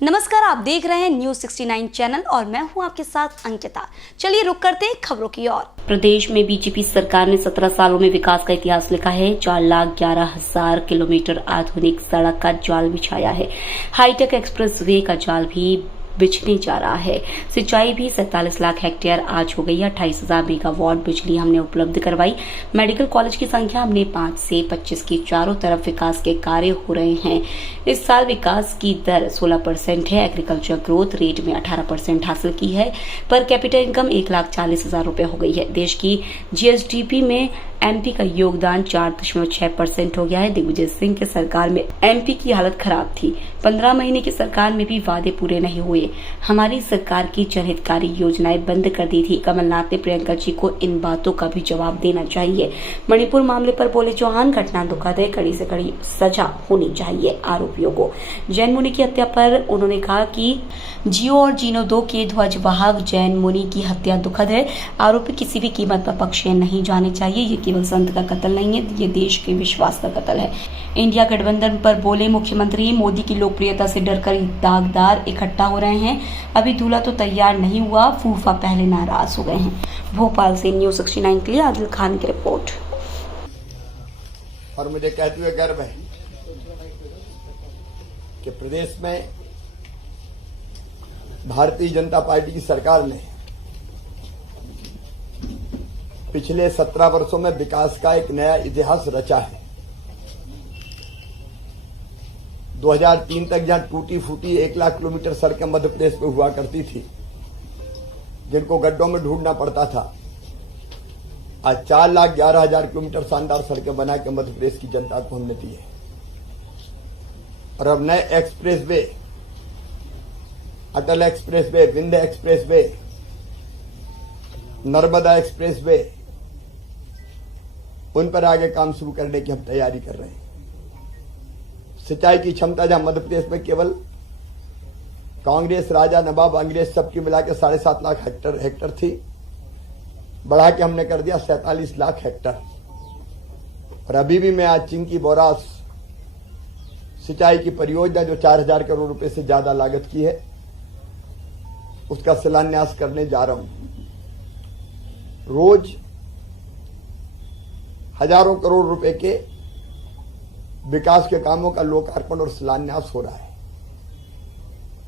नमस्कार, आप देख रहे हैं न्यूज 69 चैनल और मैं हूं आपके साथ अंकिता। चलिए रुक करते हैं खबरों की ओर। प्रदेश में बीजेपी सरकार ने 17 सालों में विकास का इतिहास लिखा है। 4,11,000 किलोमीटर आधुनिक सड़क का जाल बिछाया है। हाईटेक एक्सप्रेस वे का जाल भी बिछने जा रहा है। सिंचाई भी 47 लाख हेक्टेयर आज हो गई। 28,000 मेगावाट बिजली हमने उपलब्ध करवाई। मेडिकल कॉलेज की संख्या हमने 5 से 25 की चारों तरफ विकास के कार्य हो रहे हैं। इस साल विकास की दर 16% है। एग्रीकल्चर ग्रोथ रेट में 18% हासिल की है। पर कैपिटल इनकम 1,40,000 रुपए हो गई है। देश की जीएसडीपी में एमपी का योगदान 4.6% हो गया है। दिग्विजय सिंह की सरकार में एमपी की हालत खराब थी। 15 महीने की सरकार में भी वादे पूरे नहीं हुए। हमारी सरकार की जनहितकारी योजनाएं बंद कर दी थी। कमलनाथ ने प्रियंका जी को इन बातों का भी जवाब देना चाहिए। मणिपुर मामले पर बोले चौहान, घटना दुखद है, कड़ी से कड़ी सजा होनी चाहिए आरोपियों को। जैन मुनि की हत्या पर उन्होंने कहा कि जियो और जीनो 2 के ध्वजवाहक जैन मुनि की हत्या दुखद है। आरोपी किसी भी कीमत पर पक्ष नहीं जाने चाहिए। ये केवल संत का कत्ल नहीं है, ये देश के विश्वास का कत्ल है। इंडिया गठबंधन पर बोले मुख्यमंत्री, मोदी की लोकप्रियता से डरकर दागदार इकट्ठा हो रहे हैं। अभी दूल्हा तो तैयार नहीं हुआ, फूफा पहले नाराज हो गए हैं। भोपाल से न्यूज 69 के लिए आदिल खान की रिपोर्ट। और मुझे कहते हुए गर्व है कि प्रदेश में भारतीय जनता पार्टी की सरकार ने पिछले 17 वर्षों में विकास का एक नया इतिहास रचा है। 2003 तक जहां टूटी फूटी 1 लाख किलोमीटर सड़कें मध्य प्रदेश में हुआ करती थी, जिनको गड्ढों में ढूंढना पड़ता था, आज 4,11,000 किलोमीटर शानदार सड़कें बना के मध्य प्रदेश की जनता को हमने दी है। और अब नए expressway, Atal expressway, Vindhya expressway, Narmada expressway, उन पर आगे काम शुरू करने की हम तैयारी कर रहे हैं। सिंचाई की क्षमता जहां मध्य प्रदेश में केवल कांग्रेस, राजा, नवाब, अंग्रेज सबकी मिलाकर 7.5 लाख हेक्टर थी, बढ़ा के हमने कर दिया 47 लाख हेक्टर। और अभी भी मैं आज चिंकी बोरास सिंचाई की परियोजना जो 4,000 करोड़ रुपए से ज्यादा लागत की है, उसका शिलान्यास करने जा रहा हूं। रोज हजारों करोड़ रुपए के विकास के कामों का लोकार्पण और शिलान्यास हो रहा है।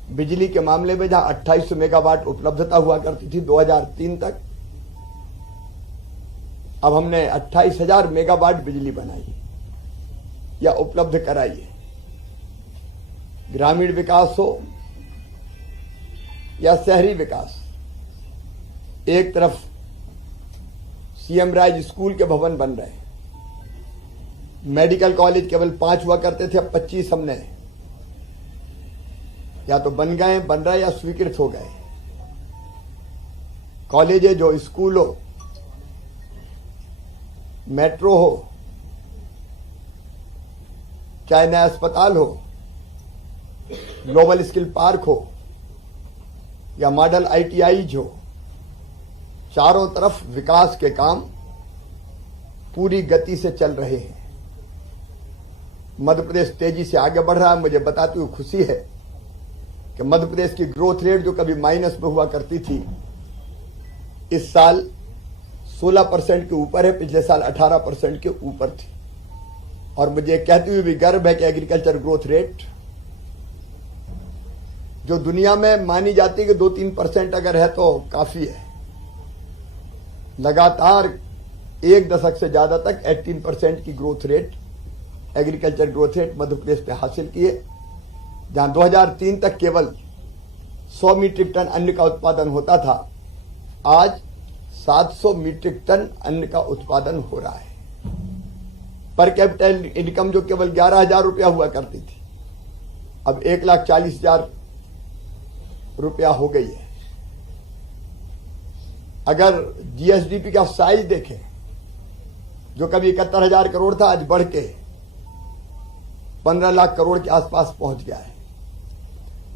बिजली के मामले में जहां 2800 मेगावाट उपलब्धता हुआ करती थी 2003 तक, अब हमने 28,000 मेगावाट बिजली बनाई या उपलब्ध कराई है। ग्रामीण विकास हो या शहरी विकास, एक तरफ सीएम राज स्कूल के भवन बन रहे हैं। मेडिकल कॉलेज केवल 5 हुआ करते थे, अब 25 हमने या तो बन गए, बन रहे या स्वीकृत हो गए। कॉलेज जो स्कूल हो, मेट्रो हो, चाहे नया अस्पताल हो, ग्लोबल स्किल पार्क हो या मॉडल आईटीआई हो, चारों तरफ विकास के काम पूरी गति से चल रहे हैं। मध्य प्रदेश तेजी से आगे बढ़ रहा है। मुझे बताते हुए खुशी है कि मध्य प्रदेश की ग्रोथ रेट जो कभी माइनस में हुआ करती थी, इस साल 16% के ऊपर है, पिछले साल 18% के ऊपर थी। और मुझे कहते हुए भी गर्व है कि एग्रीकल्चर ग्रोथ रेट जो दुनिया में मानी जाती है कि 2-3% अगर है तो काफी है, लगातार 1 दशक से ज्यादा तक 18% की growth rate, agriculture growth rate Madhya Pradesh पे हासिल किए। जहां 2003 तक केवल 100 मीट्रिक टन अन्न का उत्पादन होता था, आज 700 मीट्रिक टन अन्न का उत्पादन हो रहा है। पर कैपिटल इनकम जो केवल 11,000 रुपया हुआ करती थी, अब 1,40,000 रुपया हो गई है। अगर जीएसडीपी का साइज देखें, जो कभी 71,000 करोड़ था, आज बढ़ के 15 लाख करोड़ के आसपास पहुंच गया है।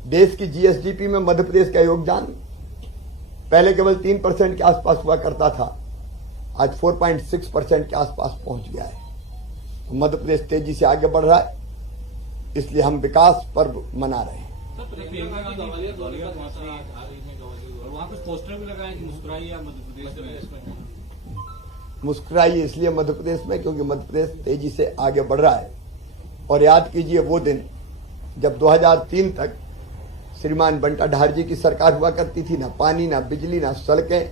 देश की जीएसडीपी में मध्य प्रदेश का योगदान पहले केवल 3% के आसपास हुआ करता था, आज 4.6% के आसपास पहुंच गया है। तो मध्य प्रदेश तेजी से आगे बढ़ रहा है, इसलिए हम विकास पर्व मना रहे हैं। प्रियंका की ग्वालियर दौरे का और वहाँ कुछ पोस्टर भी लगाए कि मुस्कुराइए आप मध्य प्रदेश में। मुस्कुराइए इसलिए मध्य प्रदेश में क्योंकि मध्य प्रदेश तेजी से आगे बढ़ रहा है। और याद कीजिए वो दिन जब 2003 तक श्रीमान बंटा ढार जी की सरकार हुआ करती थी, ना पानी ना बिजली ना सड़कें,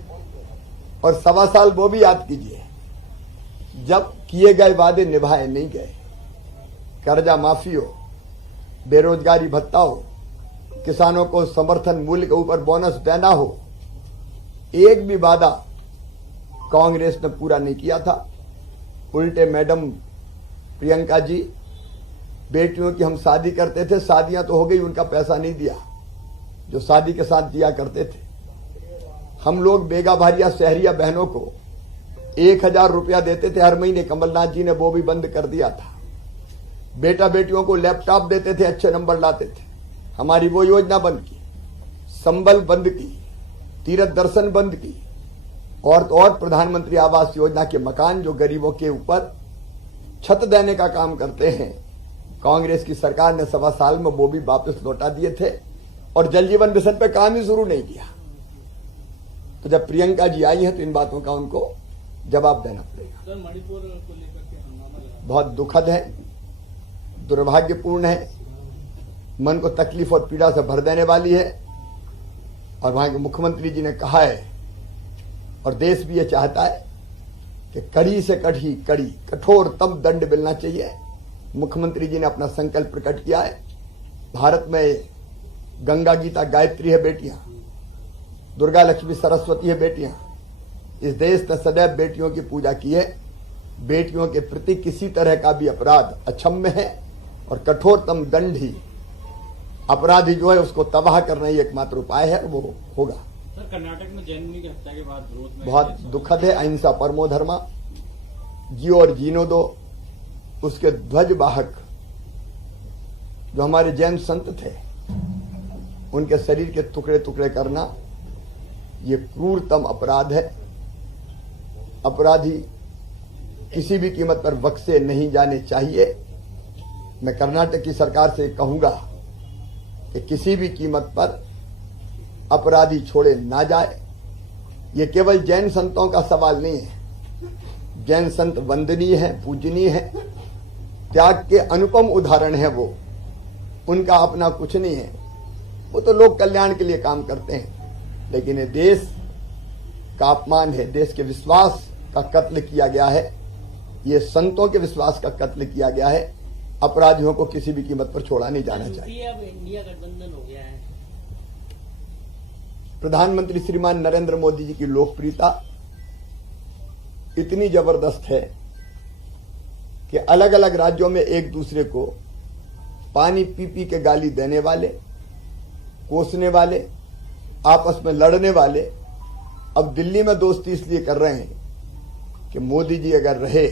और 1.25 साल वो भी याद कीजिए जब किए गए वादे निभाए नहीं गए। कर्जा माफी हो, बेरोजगारी भत्ता हो, किसानों को समर्थन मूल्य के ऊपर बोनस देना हो, एक भी वादा कांग्रेस ने पूरा नहीं किया था। उल्टे मैडम प्रियंका जी, बेटियों की हम शादी करते थे, शादियां तो हो गई, उनका पैसा नहीं दिया जो शादी के साथ दिया करते थे। हम लोग बेगा भारिया शहरिया बहनों को 1000 रुपया देते थे हर महीने, कमलनाथ जी ने वो भी बंद कर दिया था। बेटा बेटियों को लैपटॉप देते थे, अच्छे नंबर लाते थे, हमारी वो योजना बंद की। संबल बंद की, तीर्थ दर्शन बंद की, और तो और प्रधानमंत्री आवास योजना के मकान जो गरीबों के ऊपर छत देने का काम करते हैं, कांग्रेस की सरकार ने 1.25 साल में वो भी वापस लौटा दिए थे। और जल जीवन मिशन पे काम ही शुरू नहीं किया। तो जब प्रियंका जी आई हैं तो इन बातों का उनको जवाब देना पड़ेगा। सर, मणिपुर को लेकर के हंगामा लगा, बहुत दुखद है, दुर्भाग्यपूर्ण है, मन को तकलीफ और पीड़ा से भर देने वाली है। और वहां के मुख्यमंत्री जी ने कहा है, और देश भी ये चाहता है कि कड़ी से कड़ी कठोरतम दंड मिलना चाहिए। मुख्यमंत्री जी ने अपना संकल्प प्रकट किया है। भारत में गंगा गीता गायत्री है बेटियां, दुर्गा लक्ष्मी सरस्वती है बेटियां। इस देश ने सदैव बेटियों की पूजा की है। बेटियों के प्रति किसी तरह का भी अपराध अक्षम्य है, और कठोरतम दंड ही अपराधी जो है उसको तबाह करना ही एकमात्र उपाय है, वो होगा। सर, कर्नाटक में जैन मुनि की हत्या के बाद विरोध में बहुत दुखद है। अहिंसा परमो धर्मा, जियो और जीनो दो। उसके ध्वजवाहक जो हमारे जैन संत थे, उनके शरीर के टुकड़े टुकड़े करना ये क्रूरतम अपराध है। अपराधी किसी भी कीमत पर बख्शे नहीं जाने चाहिए। मैं कर्नाटक की सरकार से कहूंगा कि किसी भी कीमत पर अपराधी छोड़े ना जाए। ये केवल जैन संतों का सवाल नहीं है। जैन संत वंदनीय है, पूजनीय है, त्याग के अनुपम उदाहरण है। वो उनका अपना कुछ नहीं है, वो तो लोक कल्याण के लिए काम करते हैं। लेकिन ये देश का अपमान है, देश के विश्वास का कत्ल किया गया है, ये संतों के विश्वास का कत्ल किया गया है। अपराधियों को किसी भी कीमत पर छोड़ा नहीं जाना चाहिए। अब इंडिया गठबंधन हो गया है। प्रधानमंत्री श्रीमान नरेंद्र मोदी जी की लोकप्रियता इतनी जबरदस्त है कि अलग अलग राज्यों में एक दूसरे को पानी पी पी के गाली देने वाले, कोसने वाले, आपस में लड़ने वाले अब दिल्ली में दोस्ती इसलिए कर रहे हैं कि मोदी जी अगर रहे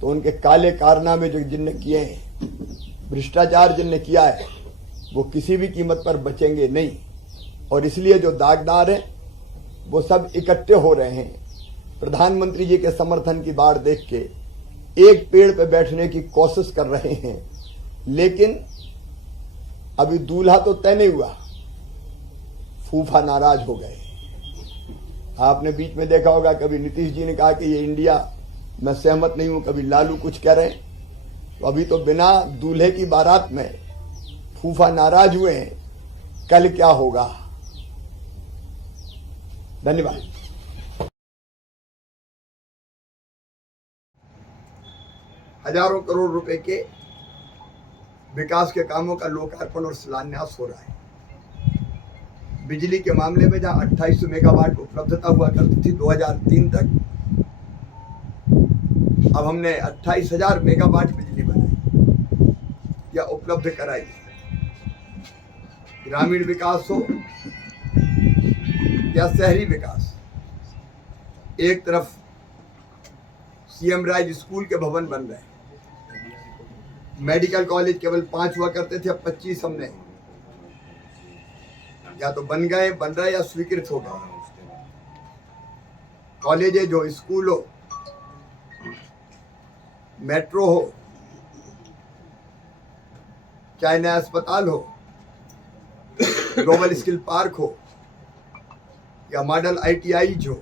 तो उनके काले कारनामे जो जिनने किए हैं, भ्रष्टाचार जिनने किया है, वो किसी भी कीमत पर बचेंगे नहीं। और इसलिए जो दागदार हैं वो सब इकट्ठे हो रहे हैं। प्रधानमंत्री जी के समर्थन की बाढ़ देख के एक पेड़ पे बैठने की कोशिश कर रहे हैं, लेकिन अभी दूल्हा तो तय नहीं हुआ, फूफा नाराज हो गए। आपने बीच में देखा होगा, कभी नीतीश जी ने कहा कि ये इंडिया मैं सहमत नहीं हूं, कभी लालू कुछ कह रहे हैं। तो अभी तो बिना दूल्हे की बारात में फूफा नाराज हुए हैं, कल क्या होगा। धन्यवाद। हजारों करोड़ रुपए के विकास के कामों का लोकार्पण और शिलान्यास हो रहा है। बिजली के मामले में जहां 2800 मेगावाट उपलब्धता हुआ करती थी 2003 तक, अब हमने 28,000 मेगावाट बिजली बनाई या उपलब्ध कराई। ग्रामीण विकास हो या शहरी विकास, एक तरफ सीएम राज स्कूल के भवन बन रहे हैं, मेडिकल कॉलेज केवल 5 हुआ करते थे, अब 25 हमने या तो बन गए, बन रहे या स्वीकृत हो गए। कॉलेज हो, स्कूल हो, मेट्रो हो, चाहे नया अस्पताल हो, ग्लोबल स्किल पार्क हो या मॉडल ITI हो,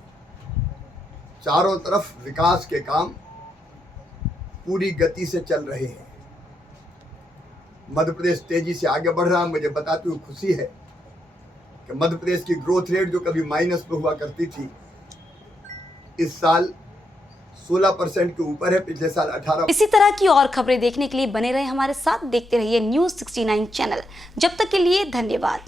चारों तरफ विकास के काम पूरी गति से चल रहे हैं। मध्य प्रदेश तेजी से आगे बढ़ रहा है। मुझे बताते हुए खुशी है कि मध्य प्रदेश की ग्रोथ रेट जो कभी माइनस में हुआ करती थी, इस साल 16% के ऊपर है। पिछले साल 18। इसी तरह की और खबरें देखने के लिए बने रहे हमारे साथ, देखते रहिए News 69 चैनल। जब तक के लिए धन्यवाद।